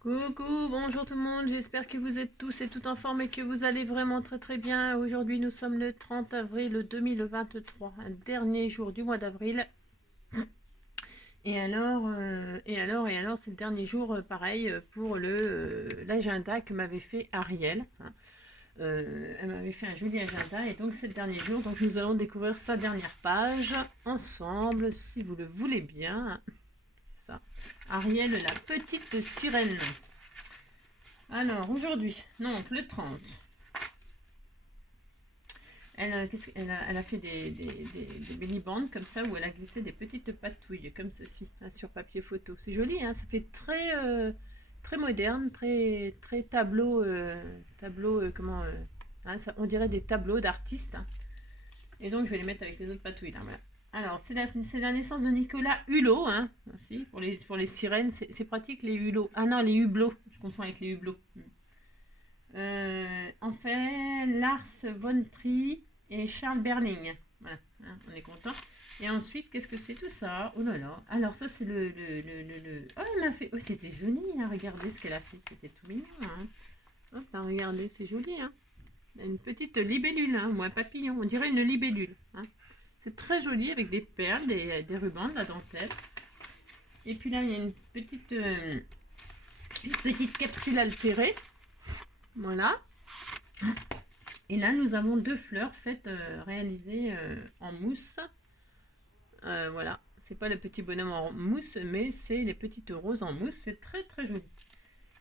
Coucou, bonjour tout le monde, j'espère que vous êtes tous et toutes en forme et que vous allez vraiment très bien. Aujourd'hui nous sommes le 30 avril 2023, un dernier jour du mois d'avril. Et alors, c'est le dernier jour, pareil, pour l'agenda que m'avait fait Ariel, hein. Elle m'avait fait un joli agenda et donc c'est le dernier jour, donc nous allons découvrir sa dernière page ensemble, si vous le voulez bien. C'est ça. Ariel, la petite sirène. Alors, aujourd'hui, non, le 30. Elle a fait des belly bands comme ça où elle a glissé des petites patouilles comme ceci, hein, sur papier photo. C'est joli, hein, ça fait très moderne, très tableau, comment, hein, on dirait des tableaux d'artistes, hein. Et donc je vais les mettre avec les autres patouilles là. Voilà. Alors c'est la naissance de Nicolas Hulot, hein, aussi, pour les sirènes, c'est pratique les Hulots. Ah non, les hublots, je confonds avec les hublots. On fait Lars von Trier et Charles Berling. Voilà, hein, on est content. Et ensuite, qu'est-ce que c'est tout ça? Oh là là. Alors, ça, c'est Oh, elle m'a fait. Oh, c'était joli, hein. Regardez ce qu'elle a fait. C'était tout mignon, hein. Hop, là, regardez, c'est joli, hein. Une petite libellule, hein, ou un papillon. On dirait une libellule, hein. C'est très joli avec des perles, des rubans, de la dentelle. Et puis là, il y a une petite capsule altérée. Voilà. Et là, nous avons deux fleurs faites, réalisées en mousse. Voilà, c'est pas le petit bonhomme en mousse, mais c'est les petites roses en mousse. C'est très joli.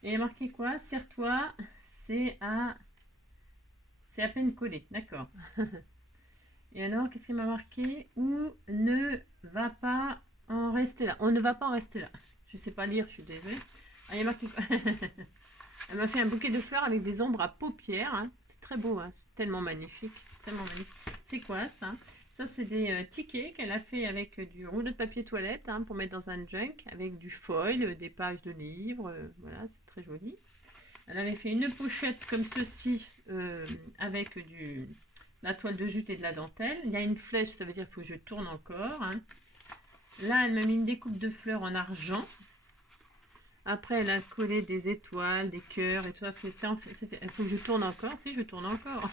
Et il y a marqué quoi? Serre-toi, c'est à peine collé. D'accord. Et alors, qu'est-ce qu'il m'a marqué? Ou ne va pas en rester là. On ne va pas en rester là. Je sais pas lire, je suis désolée. Ah, il y a marqué quoi? Elle m'a fait un bouquet de fleurs avec des ombres à paupières, hein. C'est très beau, hein. C'est tellement magnifique. Tellement magnifique. C'est quoi ça? Ça, c'est des tickets qu'elle a fait avec du rouleau de papier toilette, hein, pour mettre dans un junk, avec du foil, des pages de livres. Voilà, c'est très joli. Elle avait fait une pochette comme ceci, avec la toile de jute et de la dentelle. Il y a une flèche, ça veut dire qu'il faut que je tourne encore, hein. Là, elle m'a mis une découpe de fleurs en argent. Après, elle a collé des étoiles, des cœurs et tout ça. Il faut que je tourne encore. Si, je tourne encore.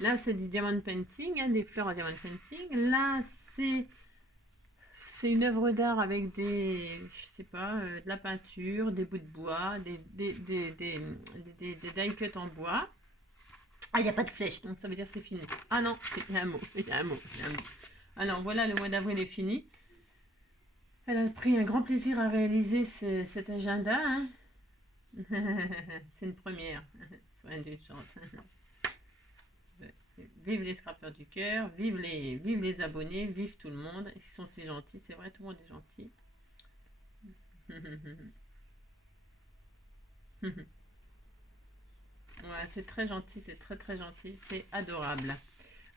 Là, c'est du diamond painting, hein, des fleurs à diamond painting. Là, c'est une œuvre d'art avec je sais pas, de la peinture, des bouts de bois, des die cuts en bois. Ah, il n'y a pas de flèche, donc ça veut dire que c'est fini. Ah non, il y a un mot, il y a un mot, il y a un mot. Alors voilà, le mois d'avril est fini. Elle a pris un grand plaisir à réaliser cet agenda, hein. C'est une première. Soin d'une chance. Vive les scrapeurs du cœur, vive les abonnés, vive tout le monde. Ils sont si gentils, c'est vrai, tout le monde est gentil. Ouais, c'est très gentil, c'est très gentil, c'est adorable.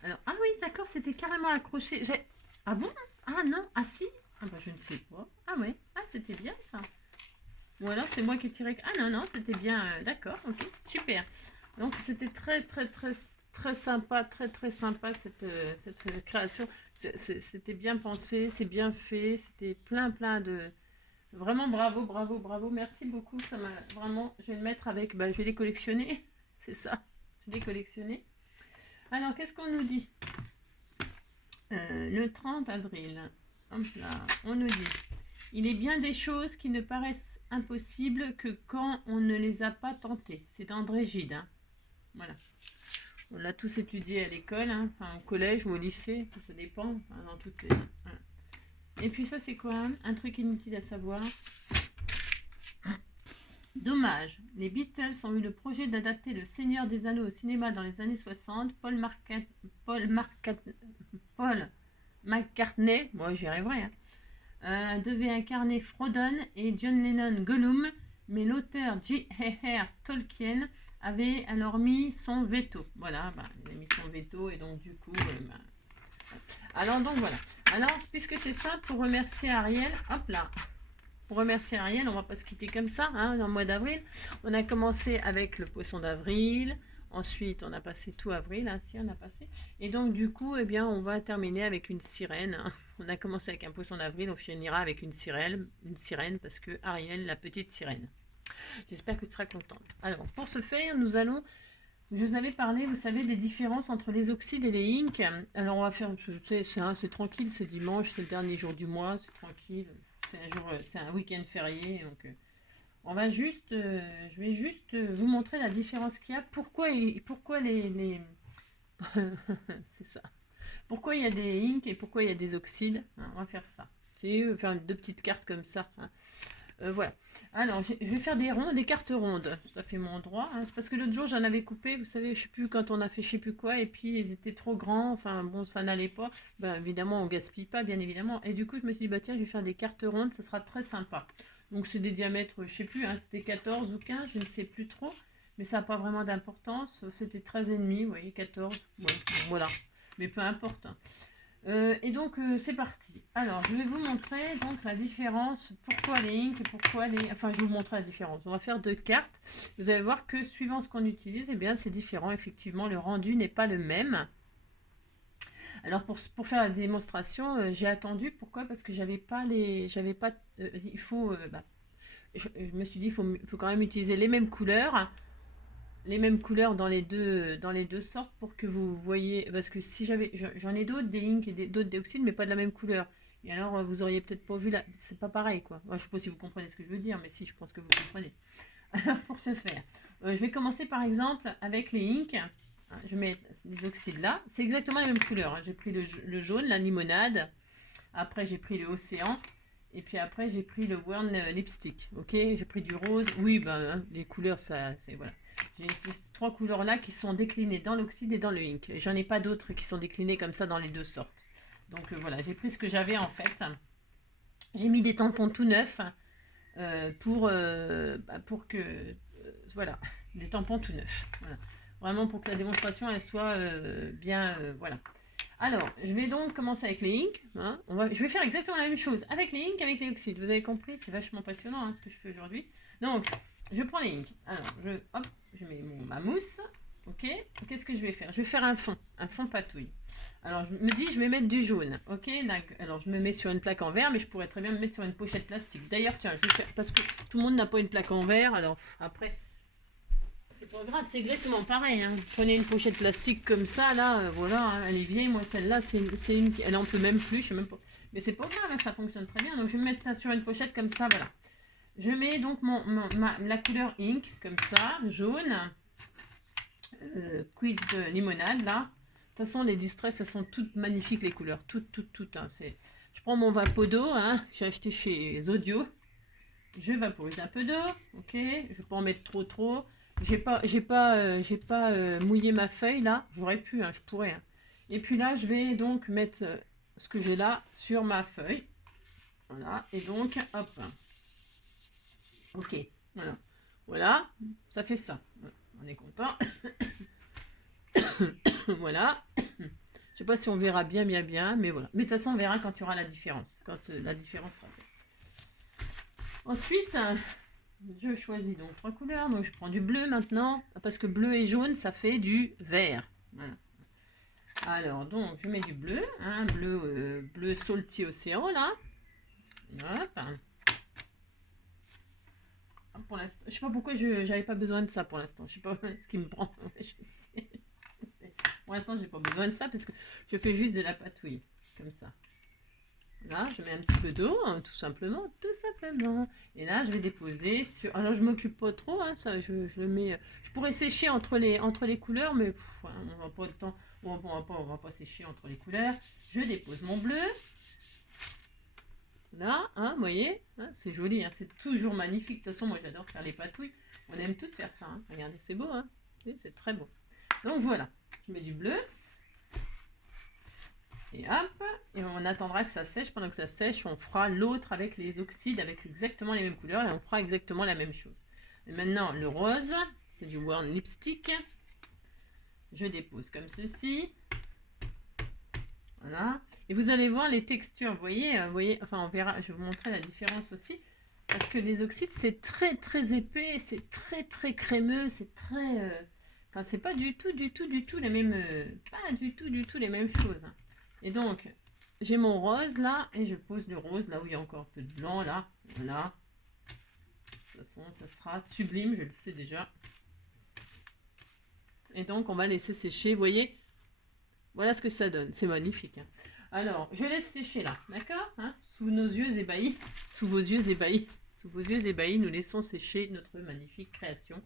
Alors, ah oui, d'accord, c'était carrément accroché. Ah bon? Ah non, ah si? Ah bah je ne sais pas. Ah ouais, ah c'était bien ça. Ou alors c'est moi qui ai tiré. Ah non, non, c'était bien. D'accord, ok, super. Donc c'était très sympa, très sympa cette création. C'était bien pensé, c'est bien fait, c'était plein de. Vraiment bravo, merci beaucoup. Ça m'a vraiment. Je vais le mettre avec. Bah, je vais les collectionner, c'est ça. Je vais les collectionner. Alors, qu'est-ce qu'on nous dit? Le 30 avril. Hop là, on nous dit. Il est bien des choses qui ne paraissent impossibles que quand on ne les a pas tentées. C'est André Gide, hein. Voilà. On l'a tous étudié à l'école, hein, enfin, au collège ou au lycée, ça dépend, hein, dans toutes les... Voilà. Et puis ça, c'est quoi? Un truc inutile à savoir. Dommage, les Beatles ont eu le projet d'adapter Le Seigneur des Anneaux au cinéma dans les années 60. Paul McCartney, moi j'y arriverai, hein, devait incarner Frodon et John Lennon Gollum, mais l'auteur J.R.R. Tolkien avait alors mis son veto. Voilà, bah, il a mis son veto et donc du coup... bah, alors donc voilà. Alors, puisque c'est ça, pour remercier Ariel, hop là, pour remercier Ariel, on va pas se quitter comme ça, hein, dans le mois d'avril. On a commencé avec le poisson d'avril. Ensuite, on a passé tout avril, ainsi on a passé. Et donc, du coup, eh bien, on va terminer avec une sirène, hein. On a commencé avec un poisson d'avril, on finira avec une sirène parce que Ariel, la petite sirène. J'espère que tu seras contente. Alors, pour ce faire, nous allons... Je vous avais parlé, vous savez, des différences entre les oxydes et les inks. Alors, on va faire... C'est tranquille, c'est dimanche, c'est le dernier jour du mois, c'est tranquille. C'est un week-end férié, donc... On va juste... je vais juste vous montrer la différence qu'il y a. Pourquoi les... c'est ça. Pourquoi il y a des inks et pourquoi il y a des oxydes. Hein, on va faire ça. C'est faire deux petites cartes comme ça. Hein. Voilà. Alors, je vais faire des ronds, des cartes rondes. Ça fait mon droit. Hein, parce que l'autre jour, j'en avais coupé, vous savez, je sais plus, quand on a fait je sais plus quoi, et puis ils étaient trop grands. Enfin, bon, ça n'allait pas. Ben, évidemment, on gaspille pas, bien évidemment. Et du coup, je me suis dit, bah tiens, je vais faire des cartes rondes, ça sera très sympa. Donc, c'est des diamètres, je sais plus, hein, c'était 14 ou 15, je ne sais plus trop. Mais ça n'a pas vraiment d'importance. C'était 13,5, vous voyez, 14. Ouais, bon, voilà. Mais peu importe. Hein. Et donc c'est parti. Alors je vais vous montrer donc la différence, pourquoi les inks et pourquoi les... Enfin je vais vous montrer la différence. On va faire deux cartes. Vous allez voir que suivant ce qu'on utilise, eh bien c'est différent. Effectivement le rendu n'est pas le même. Alors pour faire la démonstration, j'ai attendu. Pourquoi? Parce que j'avais pas les... il faut... je me suis dit il faut quand même utiliser les mêmes couleurs. Les mêmes couleurs dans les deux sortes pour que vous voyez, parce que si j'en ai d'autres, des inks et d'autres des oxydes, mais pas de la même couleur. Et alors, vous auriez peut-être pas vu là, c'est pas pareil quoi. Moi, je sais pas si vous comprenez ce que je veux dire, mais si, je pense que vous comprenez. Alors, pour ce faire, je vais commencer par exemple avec les inks. Je mets les oxydes là, c'est exactement la même couleur. Hein. J'ai pris le jaune, la limonade, après j'ai pris le océan, et puis après j'ai pris le Worn Lipstick. Ok, j'ai pris du rose. Oui, ben les couleurs, ça, c'est voilà. J'ai ces trois couleurs-là qui sont déclinées dans l'oxyde et dans le ink. J'en ai pas d'autres qui sont déclinées comme ça dans les deux sortes. Donc voilà, j'ai pris ce que j'avais en fait. J'ai mis des tampons tout neufs pour que... voilà, des tampons tout neufs. Voilà. Vraiment pour que la démonstration elle soit bien... voilà. Alors, je vais donc commencer avec les inks. Hein. Je vais faire exactement la même chose avec les inks, avec les oxydes. Vous avez compris? C'est vachement passionnant hein, ce que je fais aujourd'hui. Donc, je prends les inks. Alors, je mets ma mousse. Ok. Qu'est-ce que je vais faire? Je vais faire un fond patouille. Alors, je me dis, je vais mettre du jaune. Ok. Alors, je me mets sur une plaque en verre, mais je pourrais très bien me mettre sur une pochette plastique. D'ailleurs, tiens, je vais faire, parce que tout le monde n'a pas une plaque en verre. Alors, après, c'est pas grave, c'est exactement pareil. Hein. Vous prenez une pochette plastique comme ça, là, voilà, hein, elle est vieille. Moi, celle-là, elle en peut même plus, je sais même pas. Mais c'est pas grave, hein, ça fonctionne très bien. Donc, je vais mettre ça sur une pochette comme ça, voilà. Je mets donc la couleur ink, comme ça, jaune. Quiz de limonade, là. De toute façon, les distress, elles sont toutes magnifiques, les couleurs. Toutes. Hein, je prends mon vapeau hein, que j'ai acheté chez Zodio. Je vaporise un peu d'eau, ok. Je vais pas en mettre trop. J'ai pas mouillé ma feuille là. J'aurais pu, hein, je pourrais. Hein. Et puis là, je vais donc mettre ce que j'ai là sur ma feuille. Voilà. Et donc, hop. Ok. Voilà. Ça fait ça. On est content. Voilà. Je sais pas si on verra bien, mais voilà. Mais de toute façon, on verra quand il y aura la différence. Quand la différence sera faite. Ensuite, je choisis donc trois couleurs. Donc, je prends du bleu maintenant. Parce que bleu et jaune, ça fait du vert. Voilà. Alors, donc, je mets du bleu. Hein, bleu salty océan, là. Hop. Pour l'instant, je sais pas pourquoi j'avais pas besoin de ça pour l'instant. Je sais pas ce qui me prend. Je sais. Pour l'instant, j'ai pas besoin de ça parce que je fais juste de la patouille. Comme ça. Là, je mets un petit peu d'eau, hein, tout simplement. Et là, je vais déposer sur... Alors, je m'occupe pas trop, hein, ça, je le mets... Je pourrais sécher entre les couleurs, mais on va pas le temps... on va pas sécher entre les couleurs. Je dépose mon bleu. Là, hein, vous voyez, hein, c'est joli, hein, c'est toujours magnifique. De toute façon, moi, j'adore faire les patouilles. On aime toutes faire ça. Hein. Regardez, c'est beau, hein. C'est très beau. Donc, voilà. Je mets du bleu. Et hop, et on attendra que ça sèche. Pendant que ça sèche, on fera l'autre avec les oxydes, avec exactement les mêmes couleurs, et on fera exactement la même chose. Et maintenant, le rose, c'est du Worn Lipstick. Je dépose comme ceci. Voilà. Et vous allez voir les textures, vous voyez, enfin on verra, je vais vous montrer la différence aussi. Parce que les oxydes, c'est très épais, c'est très crémeux, c'est très... Enfin, c'est pas du tout les mêmes... pas du tout les mêmes choses. Hein. Et donc, j'ai mon rose là, et je pose le rose là où il y a encore un peu de blanc là. Voilà. De toute façon, ça sera sublime, je le sais déjà. Et donc, on va laisser sécher. Vous voyez, voilà ce que ça donne. C'est magnifique. Hein. Alors, je laisse sécher là, d'accord, hein, sous nos yeux ébahis. Sous vos yeux ébahis. Sous vos yeux ébahis, nous laissons sécher notre magnifique création.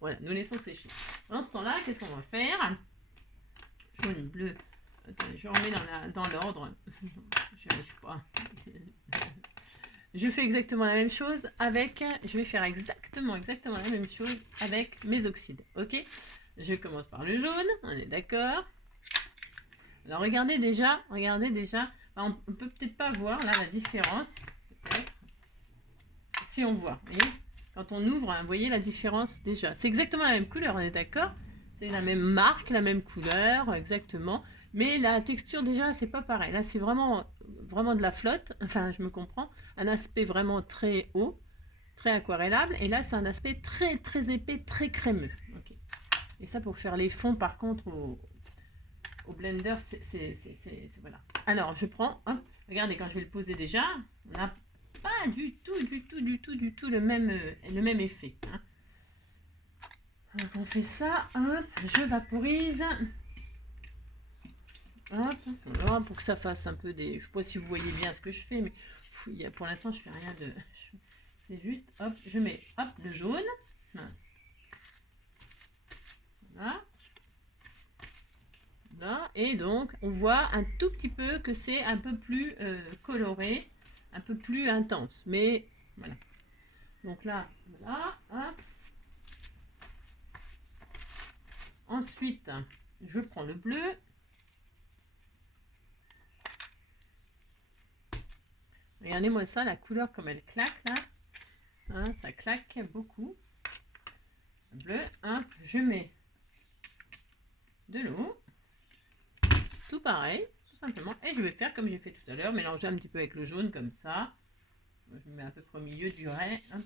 Voilà, nous laissons sécher. Dans ce temps-là, qu'est-ce qu'on va faire? Jaune, bleu. Attendez, je remets dans l'ordre. Je n'arrive pas. Je fais exactement la même chose avec... Je vais faire exactement la même chose avec mes oxydes. Ok? Je commence par le jaune. On est d'accord? Alors, regardez déjà. On peut peut-être pas voir là la différence. Peut-être. Si on voit, vous voyez, quand on ouvre, vous voyez la différence déjà. C'est exactement la même couleur, on est d'accord? C'est la même marque, la même couleur, exactement. Mais la texture déjà, c'est pas pareil. Là, c'est vraiment de la flotte. Enfin, je me comprends. Un aspect vraiment très haut, très aquarellable. Et là, c'est un aspect très, très épais, très crémeux. Okay. Et ça, pour faire les fonds, par contre, au blender, c'est voilà. Alors, je prends, hop, regardez, quand je vais le poser déjà, on n'a pas du tout le même effet. Hein. Donc, on fait ça, hop, je vaporise. Hop, voilà, pour que ça fasse un peu des... Je ne sais pas si vous voyez bien ce que je fais, mais pour l'instant, je fais rien de... C'est juste, hop, je mets, hop, le jaune. Mince. Voilà. Là, et donc, on voit un tout petit peu que c'est un peu plus coloré, un peu plus intense. Mais, voilà. Donc là, voilà, hop. Ensuite, je prends le bleu. Regardez-moi ça, la couleur comme elle claque là. Hein, ça claque beaucoup. Bleu, hop, je mets de l'eau. Tout pareil, tout simplement. Et je vais faire comme j'ai fait tout à l'heure, mélanger un petit peu avec le jaune comme ça. Je me mets à peu près au milieu du raie. Hop.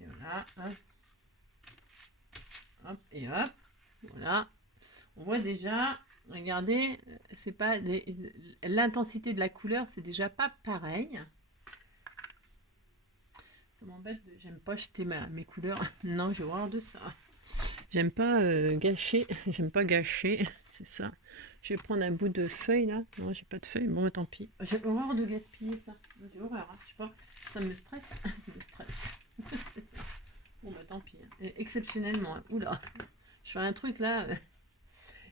Et voilà, hop. Hop, et hop. Voilà. On voit déjà, regardez, c'est pas l'intensité de la couleur, c'est déjà pas pareil. Ça m'embête, j'aime pas jeter mes couleurs. Non, j'ai horreur de ça. J'aime pas gâcher, c'est ça. Je vais prendre un bout de feuille là. Non, j'ai pas de feuille, bon, tant pis. J'ai horreur de gaspiller ça. J'ai horreur, hein. Je sais pas, ça me stresse. Ça me stresse. C'est ça. Bon, bah tant pis. Hein. Exceptionnellement, hein. Oula, je fais un truc là.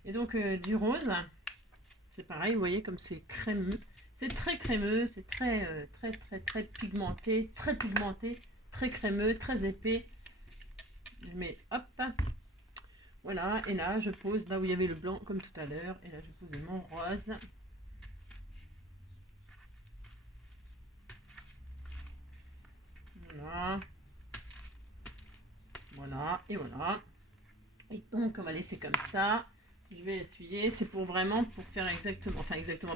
Et donc, du rose, c'est pareil, vous voyez comme c'est crémeux. C'est très crémeux, c'est très pigmenté, très crémeux, très épais. Je mets, hop, voilà, et là, je pose là où il y avait le blanc, comme tout à l'heure, et là, je pose mon rose. Voilà. Voilà, et voilà. Et donc, on va laisser comme ça. Je vais essuyer, c'est pour faire exactement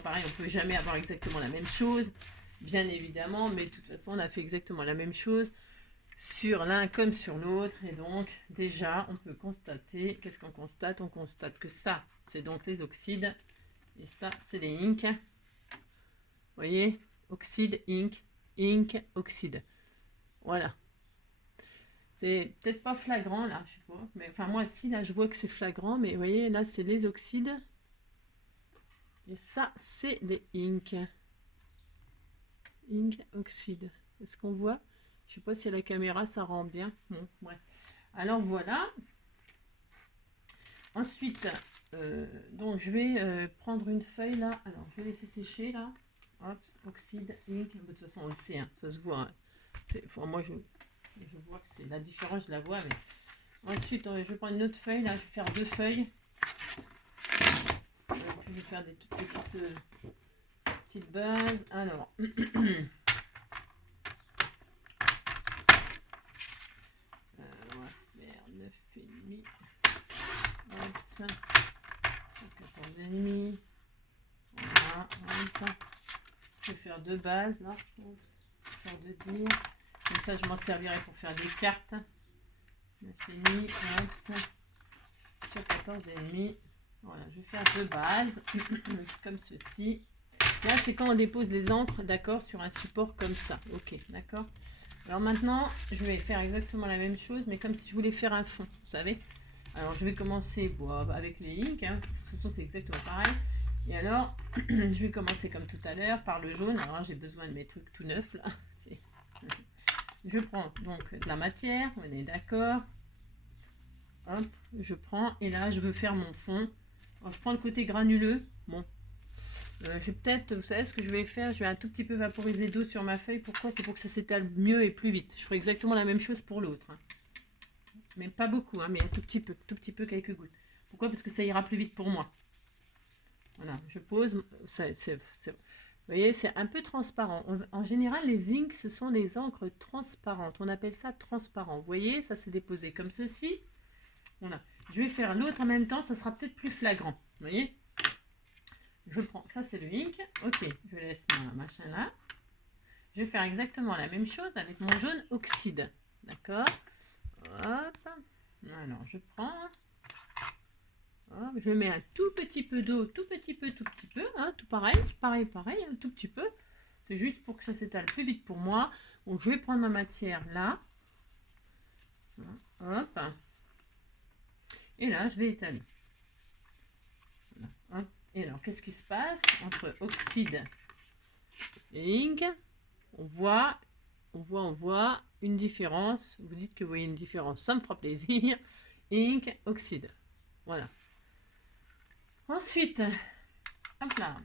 pareil. On peut jamais avoir exactement la même chose, bien évidemment, mais de toute façon, on a fait exactement la même chose sur l'un comme sur l'autre. Et donc, déjà, on peut constater, qu'est-ce qu'on constate? On constate que ça, c'est donc les oxydes, et ça, c'est les inks. Vous voyez? Oxyde, ink, oxyde. Voilà. C'est peut-être pas flagrant là, je sais pas. Mais enfin, moi, si, là, je vois que c'est flagrant, mais vous voyez, là, c'est les oxydes. Et ça, c'est les inks. Ink, oxyde. Est-ce qu'on voit? Je sais pas si à la caméra, ça rend bien. Bon, ouais. Alors, voilà. Ensuite, donc, je vais prendre une feuille là. Alors, je vais laisser sécher là. Hop, oxyde, ink. De toute façon, on le sait, hein, ça se voit. Hein. Enfin, moi, je vois que c'est la différence, je la vois. Mais... Ensuite, je vais prendre une autre feuille. Là, je vais faire 2 feuilles. Je vais faire des toutes petites bases. Alors, on va faire 9,5. Hop, ça. 14,5. Voilà, hop. Je vais faire 2 bases là. Oups, histoire de dire. Comme ça, je m'en servirai pour faire des cartes. 9,5, hop, sur 14,5. Voilà, je vais faire 2 bases, comme ceci. Là, c'est quand on dépose les encres, d'accord, sur un support comme ça. Ok, d'accord. Alors maintenant, je vais faire exactement la même chose, mais comme si je voulais faire un fond, vous savez. Alors, je vais commencer avec les inks. Hein. De toute façon, c'est exactement pareil. Et alors, je vais commencer comme tout à l'heure par le jaune. Alors, j'ai besoin de mes trucs tout neufs, là. Je prends donc de la matière, on est d'accord. Hop, je prends, et là, je veux faire mon fond. Alors, je prends le côté granuleux. Bon, je vais peut-être, vous savez ce que je vais faire, je vais un tout petit peu vaporiser d'eau sur ma feuille. Pourquoi? C'est pour que ça s'étale mieux et plus vite. Je ferai exactement la même chose pour l'autre. Hein. Mais pas beaucoup, hein, mais un tout petit peu, quelques gouttes. Pourquoi? Parce que ça ira plus vite pour moi. Voilà, je pose. Vous voyez, c'est un peu transparent. En général, les inks, ce sont des encres transparentes. On appelle ça transparent. Vous voyez, ça s'est déposé comme ceci. Voilà. Je vais faire l'autre en même temps, ça sera peut-être plus flagrant. Vous voyez? Je prends, ça c'est le ink. Ok, je laisse ma machin là. Je vais faire exactement la même chose avec mon jaune oxyde. D'accord? Hop. Alors, je prends. Hop, je mets un tout petit peu d'eau, tout petit peu, hein, tout pareil, un tout petit peu. C'est juste pour que ça s'étale plus vite pour moi. Donc, je vais prendre ma matière là. Hop. Et là, je vais étaler. Voilà, hop. Et alors, qu'est-ce qui se passe entre oxyde et ink? On voit une différence. Vous dites que vous voyez une différence, ça me fera plaisir. Ink, oxyde. Voilà. Ensuite, hop là.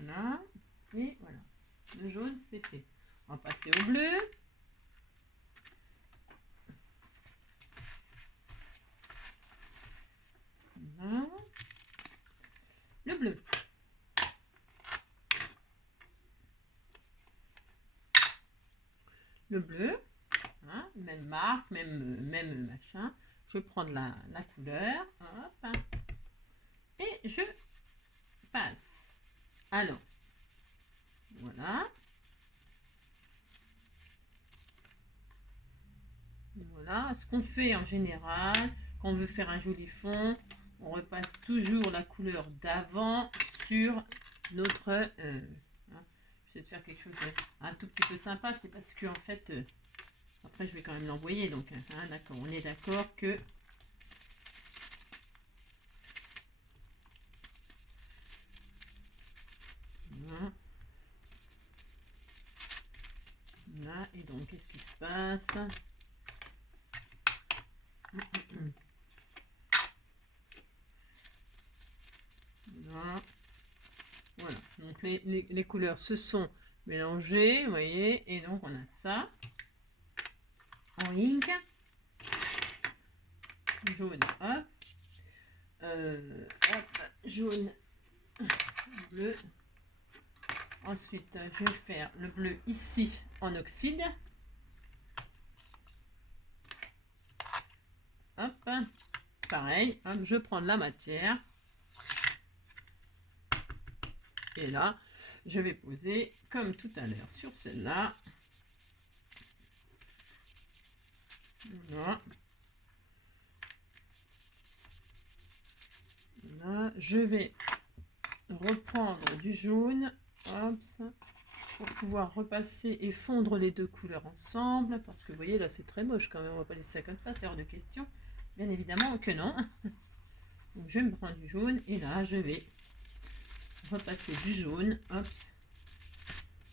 Voilà. Et voilà. Le jaune, c'est fait. On va passer au bleu. Voilà. Le bleu. Le bleu. Hein, même marque, même machin. Je prends de la couleur. Hop. Et je passe. Alors. Voilà. Voilà. Ce qu'on fait en général, quand on veut faire un joli fond, on repasse toujours la couleur d'avant sur notre... j'essaie de faire quelque chose un tout petit peu sympa. C'est parce que, en fait, après, je vais quand même l'envoyer. Donc, hein, d'accord, on est d'accord que... Voilà. Là, et donc, qu'est-ce qui se passe? Voilà. Voilà. Donc, les couleurs se sont mélangées, vous voyez. Et donc, on a ça en ink. Jaune, hop. Hop, jaune, bleu. Ensuite, je vais faire le bleu ici en oxyde. Hop, pareil, hop, je prends de la matière. Et là, je vais poser comme tout à l'heure sur celle-là. Voilà. Là, je vais reprendre du jaune. Hop, pour pouvoir repasser et fondre les deux couleurs ensemble, parce que vous voyez là c'est très moche quand même, on va pas laisser ça comme ça, c'est hors de question, bien évidemment que non. Donc je me prends du jaune et là je vais repasser du jaune, hop,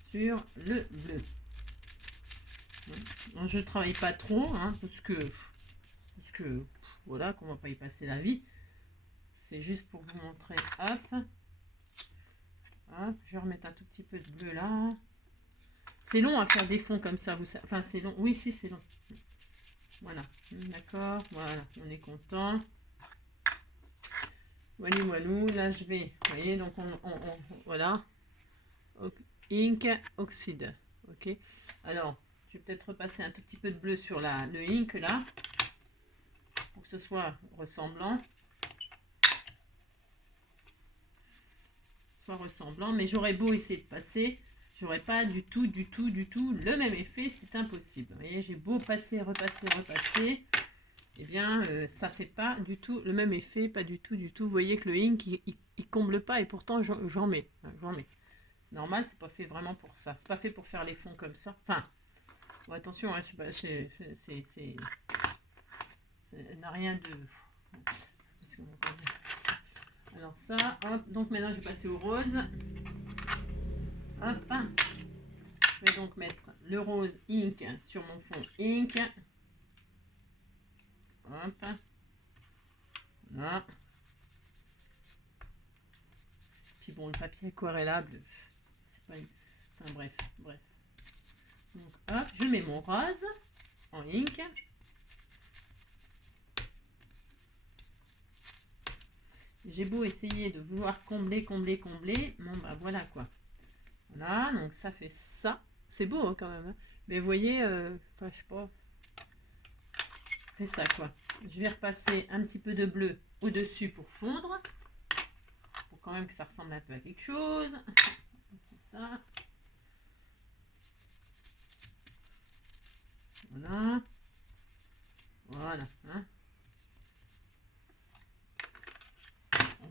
sur le bleu. Donc, je travaille pas trop, hein, parce que voilà, qu'on va pas y passer la vie, c'est juste pour vous montrer. Hop. Hop, je vais remettre un tout petit peu de bleu là. C'est long à faire des fonds comme ça, vous savez. Enfin, c'est long. Oui, si, c'est long. Voilà. D'accord. Voilà. On est content. Walou, walou. Là, je vais. Vous voyez, donc, voilà. Ink, oxyde. Ok. Alors, je vais peut-être repasser un tout petit peu de bleu sur le ink là. Pour que ce soit ressemblant. Mais j'aurais beau essayer de passer, j'aurais pas du tout le même effet, c'est impossible. Vous voyez, j'ai beau passer, repasser, eh bien, ça fait pas du tout le même effet, pas du tout, du tout. Vous voyez que le ink, il comble pas, et pourtant, j'en mets. Hein, j'en mets. C'est normal, c'est pas fait vraiment pour ça. C'est pas fait pour faire les fonds comme ça. Enfin, bon, attention, hein, ça n'a rien de... Alors ça, hop, donc maintenant je vais passer au rose. Hop, je vais donc mettre le rose ink sur mon fond ink. Hop, voilà. Puis bon, le papier aquarellable, c'est pas... Enfin bref. Donc hop, je mets mon rose en ink. J'ai beau essayer de vouloir combler, bon bah voilà quoi. Voilà, donc ça fait ça. C'est beau hein, quand même. Hein. Mais vous voyez, enfin je sais pas, fait ça quoi. Je vais repasser un petit peu de bleu au-dessus pour fondre. Pour quand même que ça ressemble un peu à quelque chose. C'est ça. Voilà. Voilà. Hein.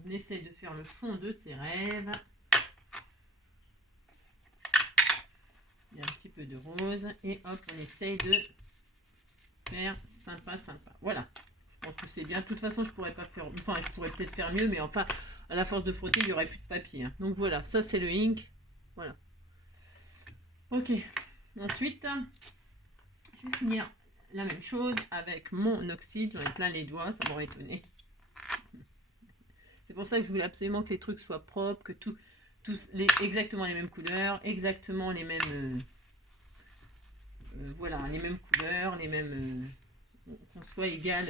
On essaye de faire le fond de ses rêves. Il y a un petit peu de rose. Et hop, on essaye de faire sympa. Voilà. Je pense que c'est bien. De toute façon, je pourrais pas faire... Enfin, je pourrais peut-être faire mieux. Mais enfin, à la force de frotter, il n'y aurait plus de papier. Hein. Donc voilà, ça c'est le ink. Voilà. Ok. Ensuite, je vais finir la même chose avec mon oxyde. J'en ai plein les doigts. Ça m'aurait étonné. C'est pour ça que je voulais absolument que les trucs soient propres, que exactement les mêmes couleurs, exactement les mêmes, voilà, les mêmes couleurs, les mêmes, qu'on soit égal.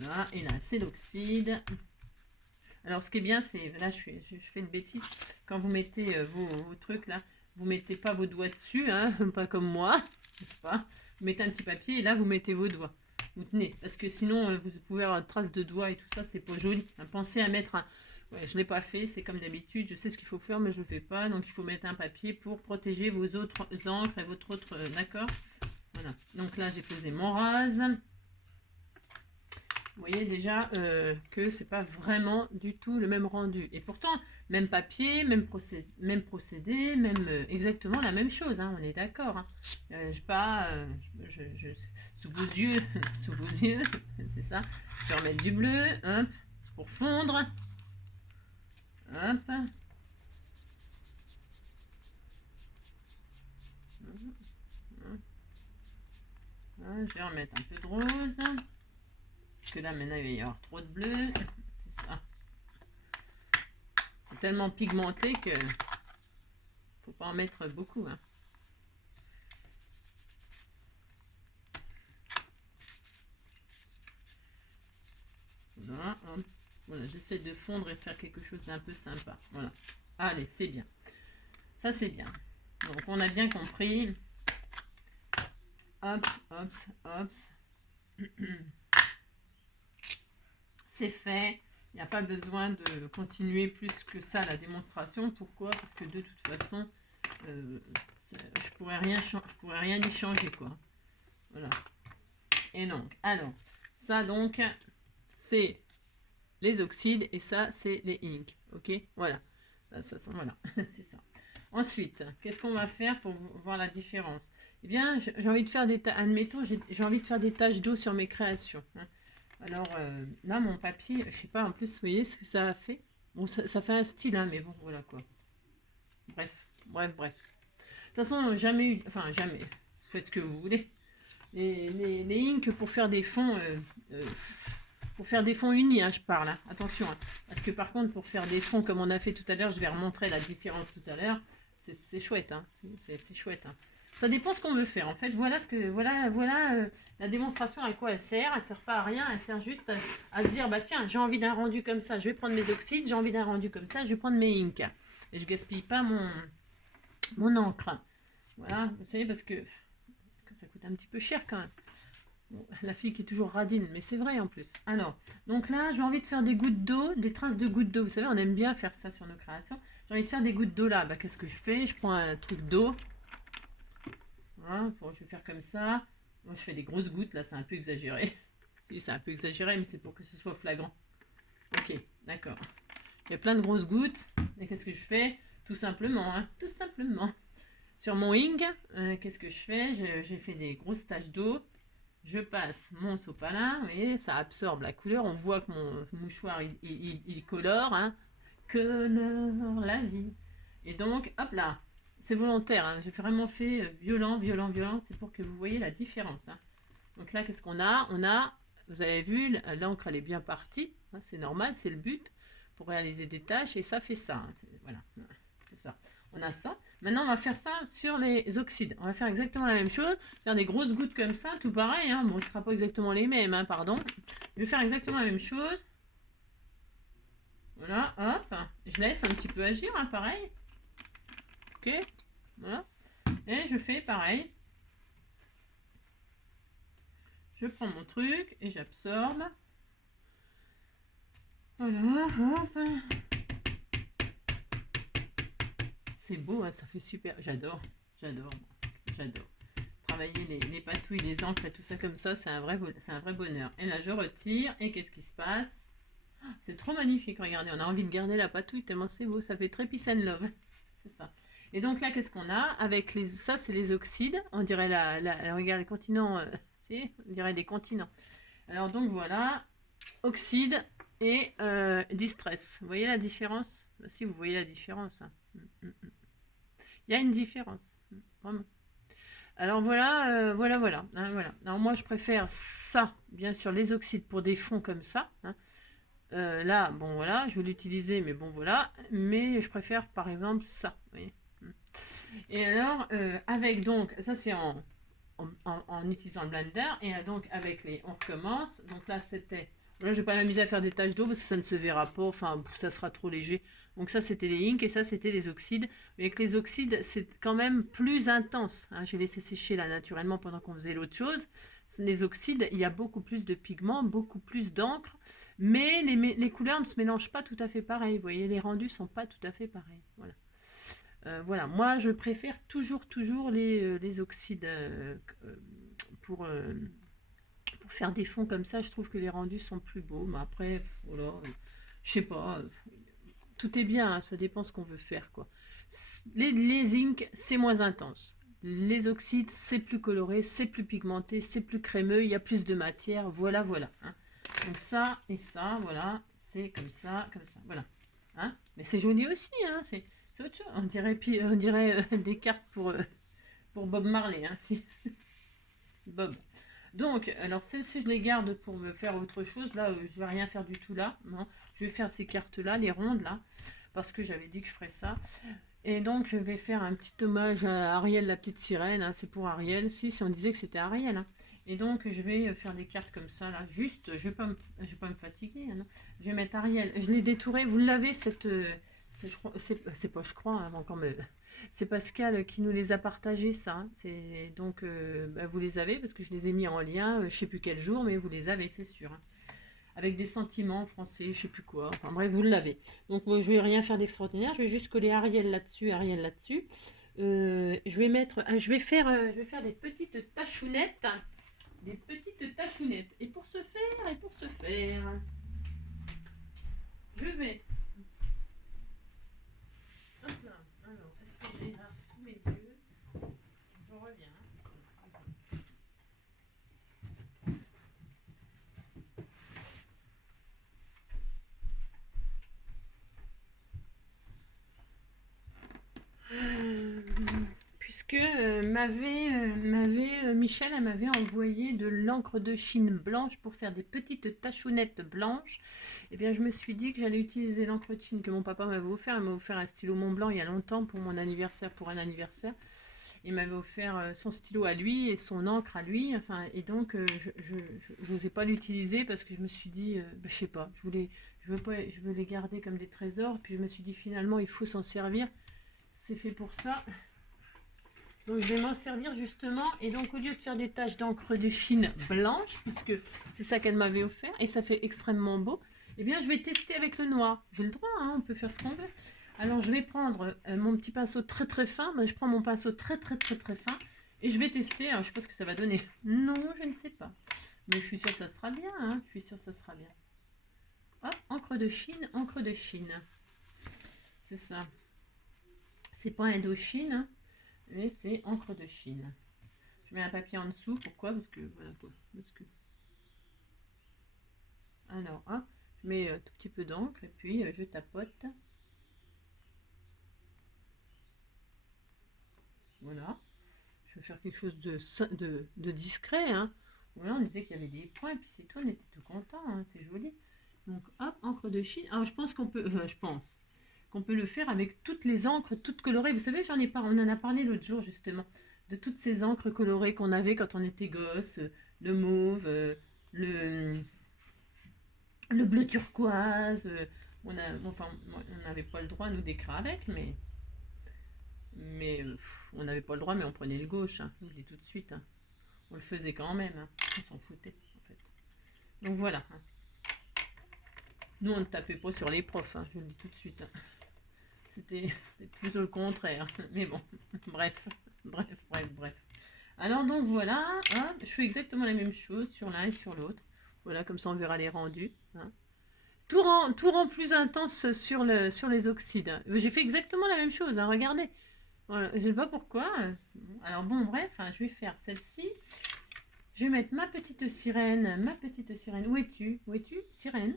Voilà, et là c'est l'oxyde. Alors ce qui est bien, c'est, là je fais une bêtise, quand vous mettez vos trucs là, vous mettez pas vos doigts dessus, hein, pas comme moi, n'est-ce pas? Vous mettez un petit papier et là vous mettez vos doigts. Vous tenez, parce que sinon vous pouvez avoir une trace de doigts et tout ça, c'est pas joli. Hein, pensez à mettre un... Ouais, je ne l'ai pas fait, c'est comme d'habitude, je sais ce qu'il faut faire, mais je ne le fais pas. Donc il faut mettre un papier pour protéger vos autres encres et votre autre... D'accord. Voilà, donc là j'ai posé mon rase. Vous voyez déjà que c'est pas vraiment du tout le même rendu. Et pourtant, même papier, même procédé, même exactement la même chose. Hein, on est d'accord. Hein. Sous vos yeux, c'est ça. Je vais remettre du bleu, hop, pour fondre. Hop. Je vais remettre un peu de rose. Parce que là, maintenant, il va y avoir trop de bleu. C'est ça. C'est tellement pigmenté que faut pas en mettre beaucoup. Hein. Voilà, voilà, j'essaie de fondre et faire quelque chose d'un peu sympa. Voilà. Allez, c'est bien. Ça, c'est bien. Donc, on a bien compris. Hop, hop, hop. C'est fait. Il n'y a pas besoin de continuer plus que ça la démonstration. Pourquoi? Parce que de toute façon, je pourrais rien y changer, quoi. Voilà. Et donc, alors, ça donc, c'est les oxydes et ça, c'est les inks. Ok? Voilà. Voilà, c'est ça. Ensuite, qu'est-ce qu'on va faire pour voir la différence? Eh bien, j'ai envie de faire des taches, admettons, j'ai envie de faire des taches d'eau sur mes créations. Hein. Alors, là, mon papier, je sais pas, en plus, vous voyez ce que ça a fait? Bon, ça fait un style, hein, mais bon, voilà quoi. Bref. De toute façon, jamais eu, enfin, jamais, vous faites ce que vous voulez. Les inks pour faire des fonds... pour faire des fonds unis, hein, je parle, hein. Attention. Hein. Parce que par contre, pour faire des fonds comme on a fait tout à l'heure, je vais remontrer la différence tout à l'heure. C'est chouette, hein. C'est chouette. Hein. Ça dépend ce qu'on veut faire. En fait, voilà la démonstration à quoi elle sert. Elle sert pas à rien. Elle sert juste à se dire, bah tiens, j'ai envie d'un rendu comme ça. Je vais prendre mes oxydes. J'ai envie d'un rendu comme ça. Je vais prendre mes inks. Et je gaspille pas mon encre. Voilà, vous savez, parce que ça coûte un petit peu cher quand même. Bon, la fille qui est toujours radine, mais c'est vrai en plus. Alors, donc là, j'ai envie de faire des gouttes d'eau, des traces de gouttes d'eau. Vous savez, on aime bien faire ça sur nos créations. J'ai envie de faire des gouttes d'eau là. Bah, qu'est-ce que je fais? Je prends un truc d'eau. Voilà, je vais faire comme ça. Moi, je fais des grosses gouttes, là, c'est un peu exagéré. Si, c'est un peu exagéré, mais c'est pour que ce soit flagrant. Ok, d'accord. Il y a plein de grosses gouttes. Et qu'est-ce que je fais? Tout simplement, hein, tout simplement. Sur mon ink, qu'est-ce que je fais? J'ai fait des grosses taches d'eau. Je passe mon sopalin, vous voyez, ça absorbe la couleur. On voit que mon mouchoir, il colore, hein. Colore la vie. Et donc, hop là, c'est volontaire, hein. J'ai vraiment fait violent, violent, violent. C'est pour que vous voyez la différence, hein. Donc là, qu'est-ce qu'on a? On a, vous avez vu, l'encre, elle est bien partie. Hein, c'est normal, c'est le but pour réaliser des tâches. Et ça fait ça. Hein. Voilà, c'est ça. On a ça. Maintenant, on va faire ça sur les oxydes. On va faire exactement la même chose. Faire des grosses gouttes comme ça, tout pareil. Hein. Bon, ce ne sera pas exactement les mêmes, hein, pardon. Je vais faire exactement la même chose. Voilà, hop. Je laisse un petit peu agir, hein, pareil. Ok, voilà. Et je fais pareil. Je prends mon truc et j'absorbe. Voilà, hop. C'est beau, hein, ça fait super. J'adore, j'adore, j'adore. Travailler les patouilles, les encres et tout ça comme ça, c'est un vrai bonheur. Et là, je retire. Et qu'est-ce qui se passe? C'est trop magnifique, regardez. On a envie de garder la patouille tellement c'est beau. Ça fait très peace and love. C'est ça. Et donc là, qu'est-ce qu'on a avec les... Ça, c'est les oxydes. On dirait regarde les continents. On dirait des continents. Alors donc voilà, oxyde et distress. Vous voyez la différence? Si, vous voyez la différence. Hein. Il y a une différence. Vraiment. Alors voilà, voilà. Hein, voilà. Alors moi, je préfère ça, bien sûr, les oxydes pour des fonds comme ça. Hein. Là, bon voilà, je vais l'utiliser, mais bon voilà. Mais je préfère, par exemple, ça. Vous voyez. Et alors, avec donc, ça c'est en utilisant le blender. Et donc, avec les, on recommence. Donc là, c'était... Là, je vais pas m'amuser à faire des taches d'eau parce que ça ne se verra pas. Enfin, ça sera trop léger. Donc ça, c'était les inks et ça, c'était les oxydes. Mais avec les oxydes, c'est quand même plus intense. Hein. J'ai laissé sécher là naturellement pendant qu'on faisait l'autre chose. Les oxydes, il y a beaucoup plus de pigments, beaucoup plus d'encre. Mais les couleurs ne se mélangent pas tout à fait pareil. Vous voyez, les rendus sont pas tout à fait pareils. Voilà. Voilà, moi je préfère toujours les oxydes pour faire des fonds comme ça. Je trouve que les rendus sont plus beaux, mais après, voilà, je sais pas, tout est bien, hein, ça dépend ce qu'on veut faire, quoi. Les inks, c'est moins intense. Les oxydes, c'est plus coloré, c'est plus pigmenté, c'est plus crémeux, il y a plus de matière, voilà, voilà. Hein. Donc ça et ça, voilà, c'est comme ça, voilà. Hein. Mais c'est joli aussi, hein, c'est autre chose. On dirait des cartes pour Bob Marley, hein, si. Bob. Donc, alors si je les garde pour me faire autre chose, là, je vais rien faire du tout là, non. Je vais faire ces cartes-là, les rondes là, parce que j'avais dit que je ferais ça. Et donc, je vais faire un petit hommage à Ariel, la petite sirène, hein, c'est pour Ariel, si on disait que c'était Ariel, hein. Et donc, je vais faire des cartes comme ça, là, juste, je vais pas me fatiguer, hein, je vais mettre Ariel. Je l'ai détouré, vous l'avez, cette... c'est pas, je crois, avant quand même. C'est Pascal qui nous les a partagés, ça. Hein. Donc, bah, vous les avez, parce que je les ai mis en lien, je sais plus quel jour, mais vous les avez, c'est sûr. Hein. Avec des sentiments français, je sais plus quoi. Enfin bref, vous l'avez. Donc, moi, je vais rien faire d'extraordinaire. Je vais juste coller Ariel là-dessus, Ariel là-dessus. Je vais faire des petites tachounettes. Des petites tachounettes. Et pour ce faire, je vais... Hop là. Alors, est-ce que j'ai là sous mes yeux? Je reviens. Puisque Michel, elle m'avait envoyé de l'encre de Chine blanche pour faire des petites tachounettes blanches. Et bien, je me suis dit que j'allais utiliser l'encre de Chine que mon papa m'avait offert. Il m'a offert un stylo Mont Blanc il y a longtemps pour mon anniversaire, pour un anniversaire. Il m'avait offert son stylo à lui et son encre à lui. Enfin, et donc, je n'osais pas l'utiliser parce que je me suis dit, je sais pas, je veux les garder comme des trésors. Puis je me suis dit, finalement, il faut s'en servir. C'est fait pour ça. Donc je vais m'en servir justement. Et donc au lieu de faire des taches d'encre de Chine blanche, puisque c'est ça qu'elle m'avait offert, et ça fait extrêmement beau, eh bien je vais tester avec le noir. J'ai le droit, hein, on peut faire ce qu'on veut. Alors je vais prendre mon petit pinceau très très fin. Je prends mon pinceau très fin. Et je vais tester, alors, je sais pas ce que ça va donner. Non, je ne sais pas. Mais je suis sûre que ça sera bien, hein. Je suis sûre que ça sera bien. Hop, encre de Chine, encre de Chine. C'est ça. C'est pas Indochine, hein, mais c'est encre de Chine. Je mets un papier en dessous, pourquoi? Parce que, voilà quoi. Parce que... Alors, hop, je mets un tout petit peu d'encre et puis je tapote. Voilà. Je vais faire quelque chose de discret, hein. Voilà, on disait qu'il y avait des points, et puis c'est tout, on était tout content, hein, c'est joli. Donc, hop, encre de Chine. Alors, je pense qu'on peut, je pense qu'on peut le faire avec toutes les encres, toutes colorées. Vous savez, on en a parlé l'autre jour, justement, de toutes ces encres colorées qu'on avait quand on était gosse, le mauve, le bleu turquoise. Enfin, on n'avait pas le droit, nous, d'écrire avec, mais on n'avait pas le droit, mais on prenait le gauche, hein, je vous le dis tout de suite. Hein. On le faisait quand même, hein. On s'en foutait, en fait. Donc voilà. Hein. Nous, on ne tapait pas sur les profs, hein, je vous le dis tout de suite. Hein. C'était plutôt le contraire. Mais bon, bref. Alors donc voilà, hein, je fais exactement la même chose sur l'un et sur l'autre. Voilà, comme ça on verra les rendus. Hein. Tout rend plus intense sur les oxydes. J'ai fait exactement la même chose, hein, regardez. Voilà, je ne sais pas pourquoi. Alors bon, bref, hein, je vais faire celle-ci. Je vais mettre ma petite sirène. Où es-tu? Sirène.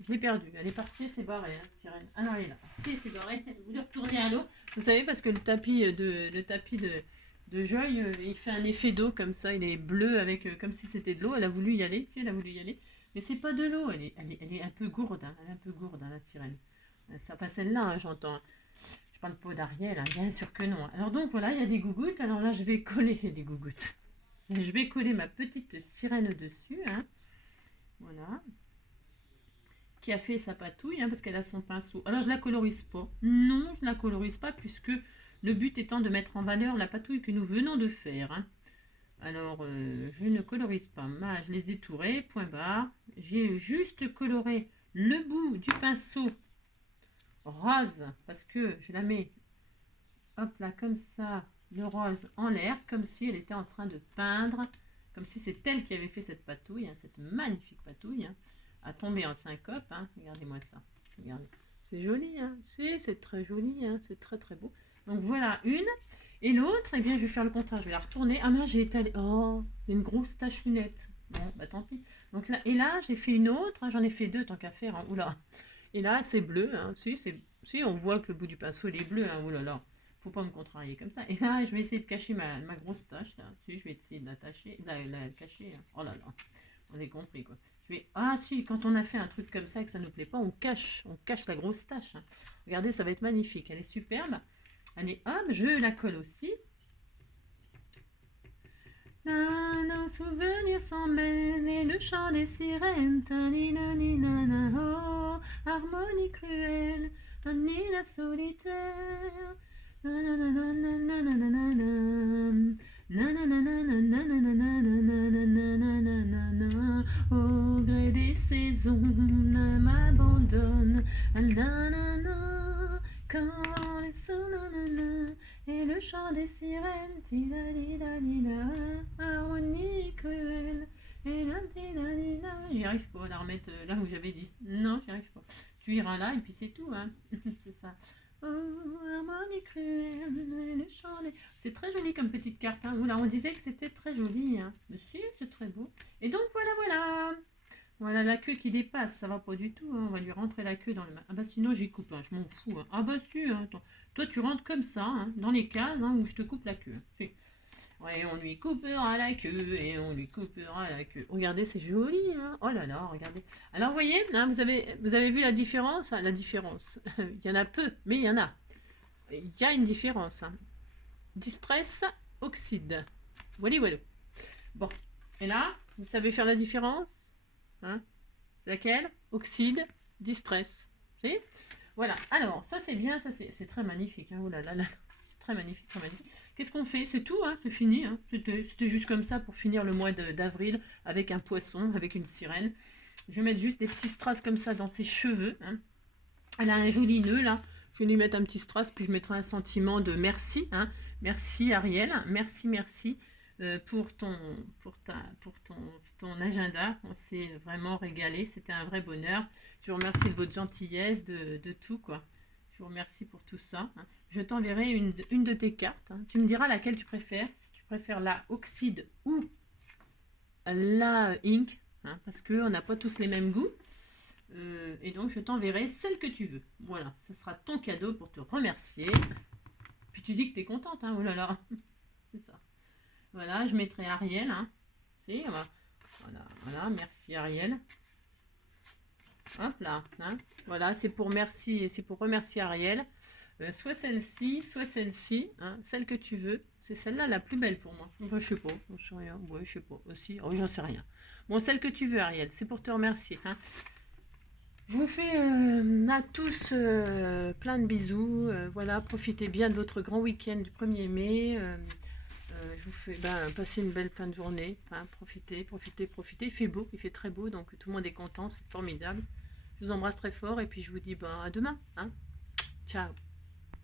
Je l'ai perdue. Elle est partie, c'est barré, hein, sirène. Ah non, elle est là. Si, c'est barré. Elle voulait retourner à l'eau. Vous savez, parce que le tapis de Joy, il fait un effet d'eau comme ça. Il est bleu avec comme si c'était de l'eau. Elle a voulu y aller. Si, elle a voulu y aller. Mais c'est pas de l'eau. Elle est un peu gourde. Hein. Elle est un peu gourde, hein, la sirène. Ça pas celle-là, hein, j'entends. Je parle pas d'Ariel, hein. Bien sûr que non. Alors donc voilà, il y a des gougouttes. Alors là, je vais coller des gougouttes. Je vais coller ma petite sirène dessus. Hein. Voilà. Qui a fait sa patouille, hein, parce qu'elle a son pinceau. Alors je la colorise pas. Non, je la colorise pas, puisque le but étant de mettre en valeur la patouille que nous venons de faire. Hein. Alors je ne colorise pas. Je l'ai détouré, point barre. J'ai juste coloré le bout du pinceau rose, parce que je la mets, hop là, comme ça, le rose en l'air, comme si elle était en train de peindre, comme si c'est elle qui avait fait cette patouille, hein, cette magnifique patouille, hein, à tomber en syncope. Hein. Regardez-moi ça. Regardez. C'est joli, hein. C'est très joli, hein. C'est très très beau. Donc voilà une. Et l'autre, eh bien, je vais faire le contraire. Je vais la retourner. Ah mince, j'ai étalé. Oh, une grosse tachounette. Bon, bah tant pis. Donc là, et là, j'ai fait une autre. Hein. J'en ai fait deux tant qu'à faire. Hein. Oula. Et là, c'est bleu. Hein. Si, on voit que le bout du pinceau, il est bleu. Hein. Oula là. Faut pas me contrarier comme ça. Et là, je vais essayer de cacher ma grosse tache. Là. Si, je vais essayer de la cacher. Hein. Oh là là. On est compris, quoi. Ah si, quand on a fait un truc comme ça et que ça ne nous plaît pas, on cache la grosse tache. Hein. Regardez, ça va être magnifique. Elle est superbe. Allez, hop, je la colle aussi. Nos souvenirs s'emmènent et le chant des sirènes. Oh, harmonie cruelle, la solitaire. Au gré des saisons, ne m'abandonne. Quand les sons, et le chant des sirènes, harmonie cruelle. J'y arrive pas à la remettre là où j'avais dit. Non, j'y arrive pas. Tu iras là et puis c'est tout, hein. C'est ça. C'est très joli comme petite carte. Hein. Oula, on disait que c'était très joli. Hein. Mais si, c'est très beau. Et donc voilà. Voilà la queue qui dépasse. Ça va pas du tout. Hein. On va lui rentrer la queue dans le... Ah bah sinon j'y coupe. Hein. Je m'en fous. Hein. Ah bah si. Hein. Toi tu rentres comme ça. Hein, dans les cases hein, où je te coupe la queue. Si. Ouais, on lui coupera la queue et on lui coupera la queue. Regardez, c'est joli, hein. Oh là là, regardez. Alors, vous voyez, hein, vous avez vu la différence? La différence. Il y en a peu, mais il y en a. Il y a une différence. Hein. Distress, oxyde. Voilà. Bon, et là, vous savez faire la différence? Hein? C'est laquelle? Oxyde, distress. Vous voilà. Alors, ça c'est bien, ça c'est très magnifique. Hein. Oh là là là. Très magnifique, très magnifique. Qu'est-ce qu'on fait? C'est tout, hein, c'est fini. Hein. C'était juste comme ça pour finir le mois d'avril avec un poisson, avec une sirène. Je vais mettre juste des petits strass comme ça dans ses cheveux. Hein. Elle a un joli nœud là. Je vais lui mettre un petit strass, puis je mettrai un sentiment de merci. Hein. Merci Ariel, merci pour ton agenda. On s'est vraiment régalé, c'était un vrai bonheur. Je vous remercie de votre gentillesse, de tout quoi. Je vous remercie pour tout ça. Hein. Je t'enverrai une de tes cartes. Hein. Tu me diras laquelle tu préfères, si tu préfères la oxyde ou la ink, hein, parce qu'on n'a pas tous les mêmes goûts. Et donc je t'enverrai celle que tu veux. Voilà, ce sera ton cadeau pour te remercier. Puis tu dis que tu es contente, hein, oh là là. C'est ça. Voilà, je mettrai Ariel. Hein. Voilà, merci Ariel. Hop là, hein. Voilà, c'est pour remercier Ariel. Soit celle-ci, hein, celle que tu veux. C'est celle-là la plus belle pour moi. Enfin, je sais pas, je sais rien. Ouais, je sais pas. Aussi, oh, j'en sais rien. Bon, celle que tu veux, Ariel, c'est pour te remercier. Hein. Je vous fais à tous plein de bisous. Voilà, profitez bien de votre grand week-end du 1er mai. Je vous fais passer une belle fin de journée. Hein, profitez. Il fait beau, il fait très beau, donc tout le monde est content, c'est formidable. Je vous embrasse très fort et puis je vous dis à demain. Hein. Ciao.